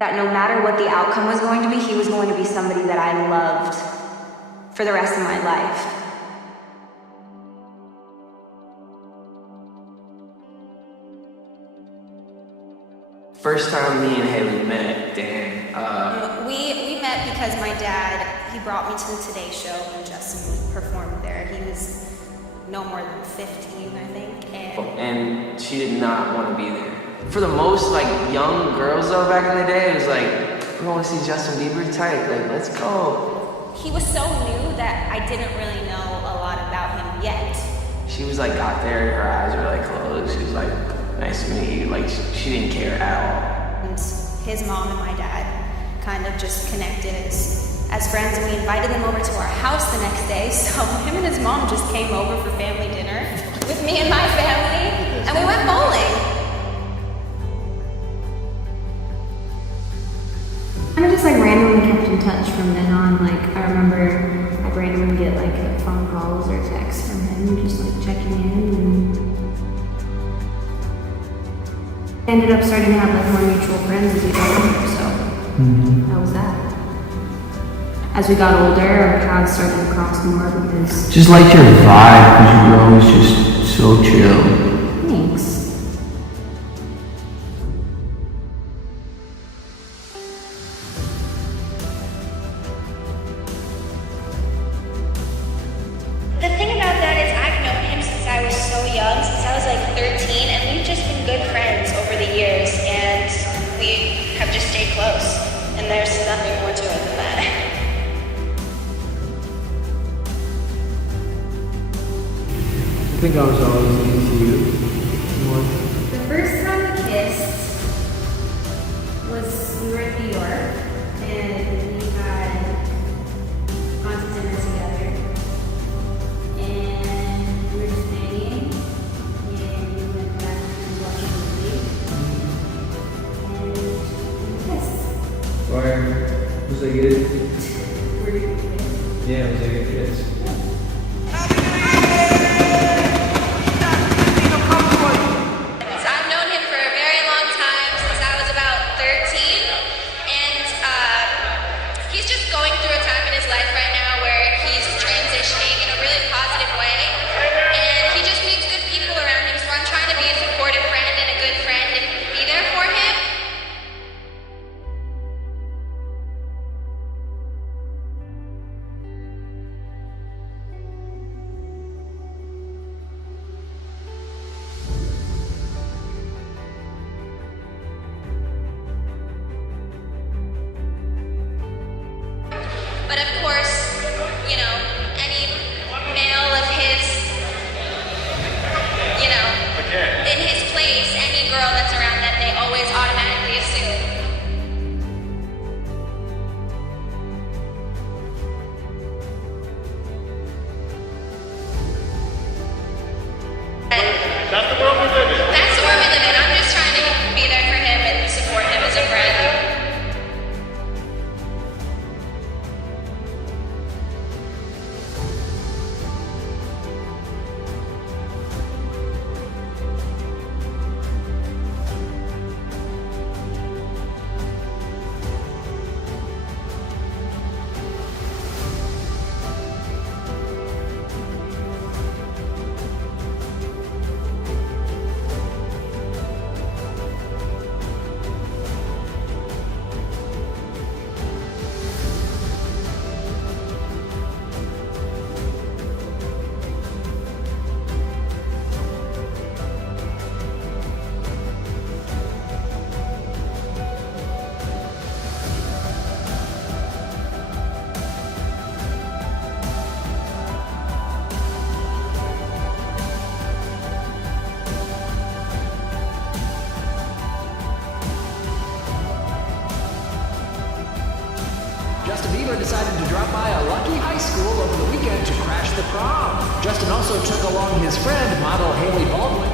that no matter what the outcome was going to be, he was going to be somebody that I loved for the rest of my life. First time me and Hailey met, damn. We met because my dad, he brought me to the Today Show when Justin performed there. He was no more than 15, I think. And she did not want to be there. For the most young girls though back in the day, it was like, we want to see Justin Bieber tight, let's go. He was so new that I didn't really know a lot about him yet. She was got there, her eyes were closed. She was like, nice to meet you. She didn't care at all. And his mom and my dad kind of just connected as friends, and we invited them over to our house the next day. So him and his mom just came over for family dinner with me and my family, and we went bowling. Kind of just randomly kept in touch from then on. I remember I'd randomly get phone calls or texts from him, just checking in, and ended up starting to have more mutual friends as we got older. So that was that. As we got older, our paths started to cross more because just your vibe, because you were always just so chill. Thanks. The thing about that is I've known him since I was so young, since I was 13, and we've just been good friends over the years, and we have just stayed close, and there's nothing more to it than that. I think I was always into you more. The first time we kissed was we were in New York, and we had gone to dinner together, and we were just hanging, and we went back to watch a movie, and we kissed. Or was I good? Were you kiss? Yeah, was I good? Yes. But of course, any male of his, in his place, any girl that's around them, they always automatically assume. That's the world we live in. That's the world we live in. I'm just trying to be there for him and support him as a friend. Justin Bieber decided to drop by a lucky high school over the weekend to crash the prom. Justin also took along his friend, model Hailey Baldwin.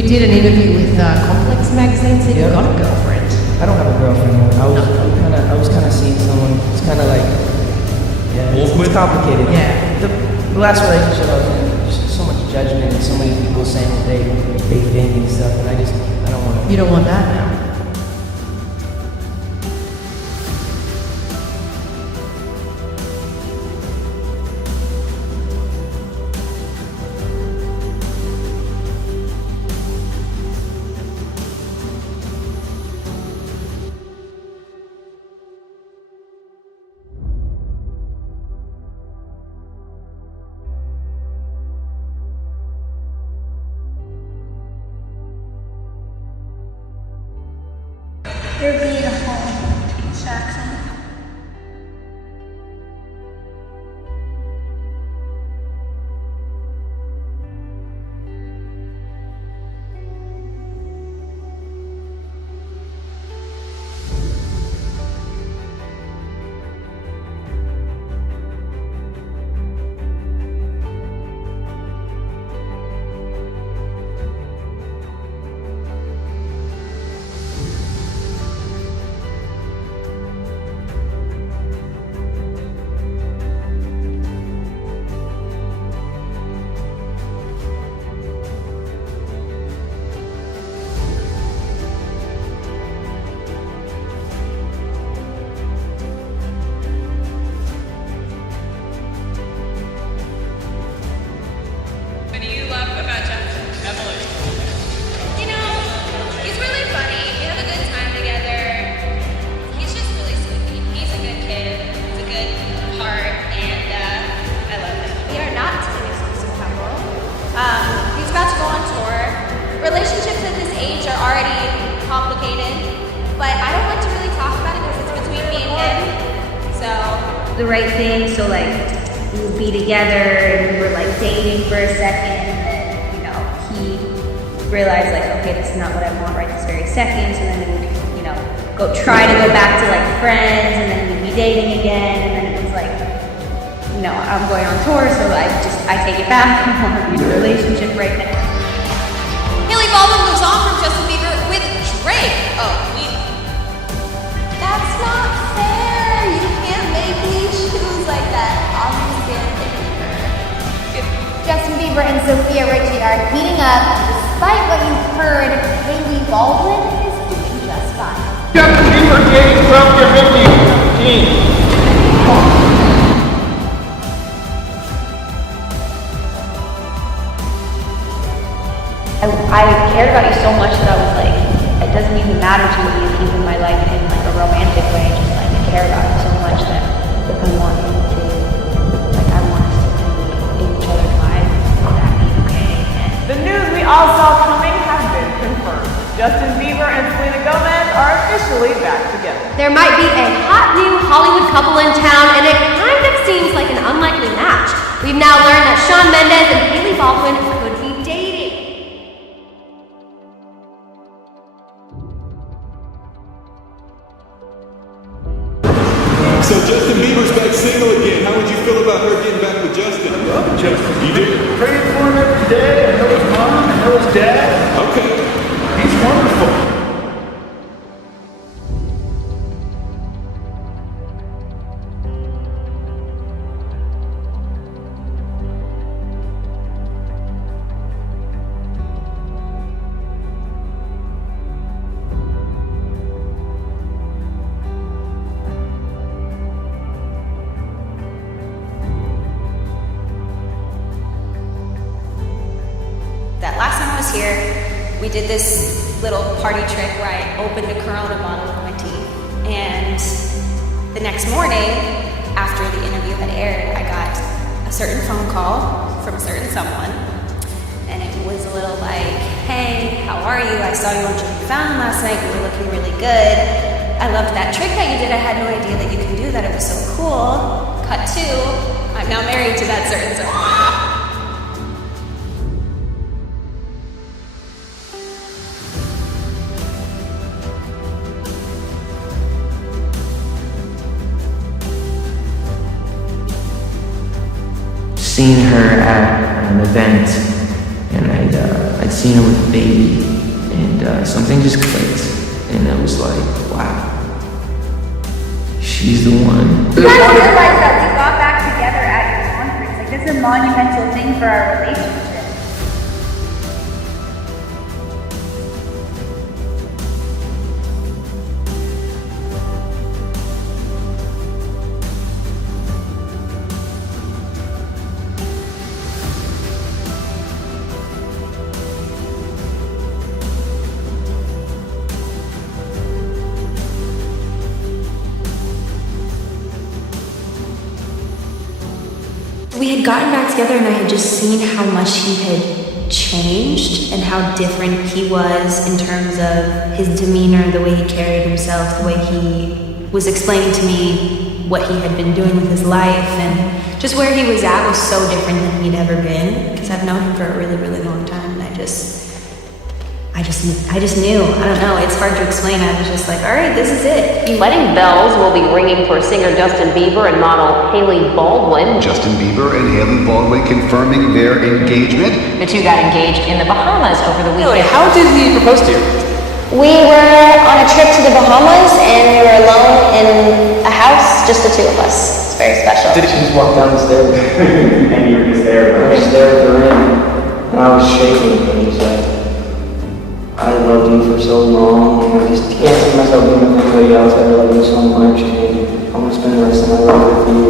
You did an interview with Complex magazine, said you got a girlfriend. I don't have a girlfriend. I was kind of seeing someone. It's kind of like, yeah, it's complicated. Yeah. The last relationship I was in, there's so much judgment and so many people saying that they think and stuff, and I don't want to. You don't want that now. You're beautiful, Jackson. What do you love about Justin? Emily. You know, he's really funny. We have a good time together. He's just really sweet. He's a good kid. He's a good heart, and I love him. We are not an exclusive couple. He's about to go on tour. Relationships at this age are already complicated, but I don't like to really talk about it because it's between me and him. So The right thing, so like we would be together and we were like dating for a second, and then he realized like, okay, this is not what I want right this very second. So then we would try to go back to like friends, and then we'd be dating again, and then it was like, I'm going on tour, so I take it back. I want to be in a relationship right now. Hailey Baldwin moves on from Justin Bieber with Drake. Oh, that's not fair. You can't make me choose like that. Obviously, I'm picking her. Justin Bieber and Sophia Richie are heating up. Despite what you've heard, Hailey Baldwin is doing just fine. Justin Bieber dating from your Mickey team. I cared about you so much that I was like, it doesn't even matter to me if he's in my life in like a romantic way. Just like I care about you so much that I want him to, I want us to be in each other's lives. That be okay. The news we all saw coming has been confirmed. Justin Bieber and Selena Gomez are officially back together. There might be a hot new Hollywood couple in town, and it kind of seems like an unlikely match. We've now learned that Shawn Mendes and Hailey Baldwin could be dating. So Justin Bieber's back single again. How would you feel about her getting back with Justin? I love Justin. You do? Praying for him every day. I know his mom, I know his dad. Okay. He's wonderful. That last time I was here, we did this little party trick where I opened a Corona bottle with my teeth. And the next morning, after the interview had aired, I got a certain phone call from a certain someone. And it was a little like, hey, how are you? I saw you on Jimmy Fallon last night. You were looking really good. I loved that trick that you did. I had no idea that you could do that. It was so cool. Cut to, I'm now married to that certain someone. Seen her at an event, and I I'd seen her with a baby, and something just clicked, and I was like, wow, she's the one. You guys realize that we got back together at your conference. Like, this is a monumental thing for our relationship. We had gotten back together and I had just seen how much he had changed and how different he was in terms of his demeanor, the way he carried himself, the way he was explaining to me what he had been doing with his life, and just where he was at was so different than he'd ever been, because I've known him for a really, really long time, and I just knew. I don't know, it's hard to explain. I was just like, all right, this is it. Wedding bells will be ringing for singer Justin Bieber and model Hailey Baldwin. Justin Bieber and Hailey Baldwin confirming their engagement. The two got engaged in the Bahamas over the weekend. How did he propose to you? We were on a trip to the Bahamas and we were alone in a house, just the two of us. It's very special. Did she just walk down the stairs? And you were just there. I was there with the ring, and I was shaking and just like, I loved you for so long, and I just can't see myself being with anybody else. I love you so much, and I want to spend the rest of my life with you.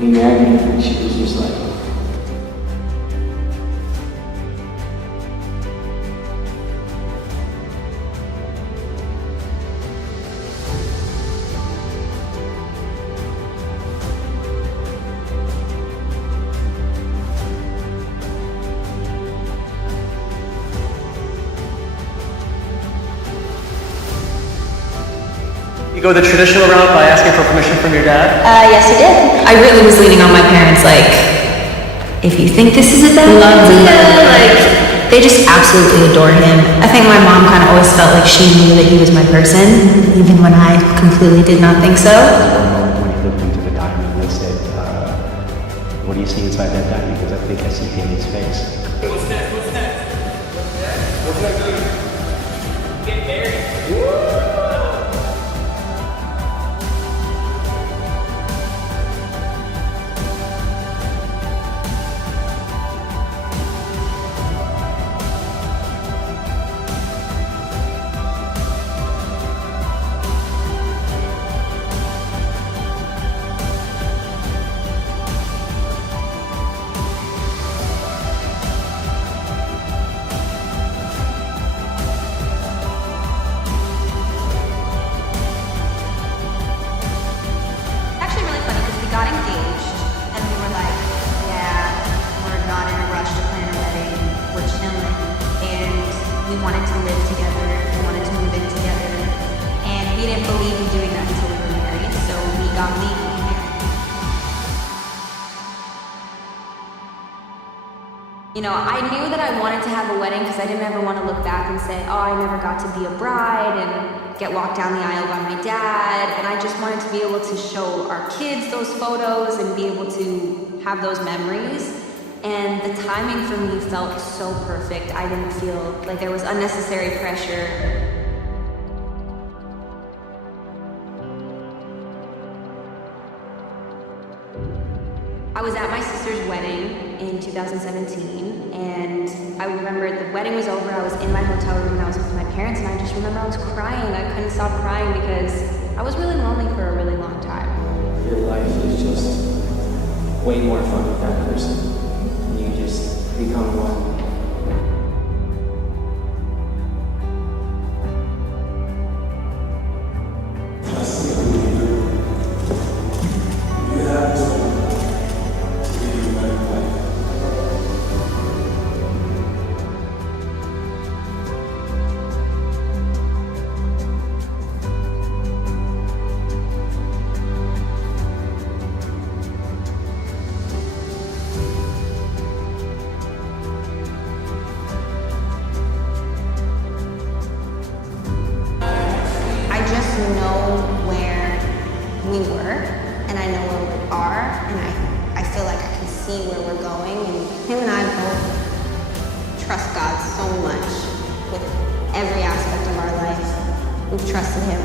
Be married, and she was just like, You go the traditional route by asking for permission from your dad? Yes, he did. I really was leaning on my parents, like, if you think this is a bad idea, like, they just absolutely adore him. I think my mom kind of always felt like she knew that he was my person, even when I completely did not think so. when you looked into the diamond and said, what do you see inside that diamond? Because I think I see Hailey's face. What's next? What's next? What's next? Get married. Actually really funny because we got engaged and we were like, yeah, we're not in a rush to plan a wedding, we're chilling, and we wanted to live together, we wanted to move in together, and we didn't believe in doing that until we were married, so we got legally married. You know, I knew that I wanted to have a wedding because I didn't ever want to look back and say, oh, I never got to be a bride and get walked down the aisle by my dad. And I just wanted to be able to show our kids those photos and be able to have those memories. And the timing for me felt so perfect. I didn't feel like there was unnecessary pressure. I was at my sister's wedding in 2017, and I remember the wedding was over, I was in my hotel room and I was with my parents, and I just remember I was crying. I couldn't stop crying because I was really lonely for a really long time. Your life is just way more fun with that person. You just become one. Know where we were, and I know where we are, and I feel like I can see where we're going, and him and I both trust God so much with every aspect of our life. We've trusted Him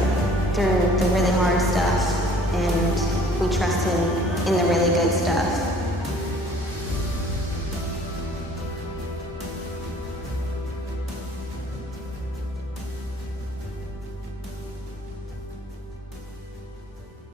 through the really hard stuff, and we trust Him in the really good stuff.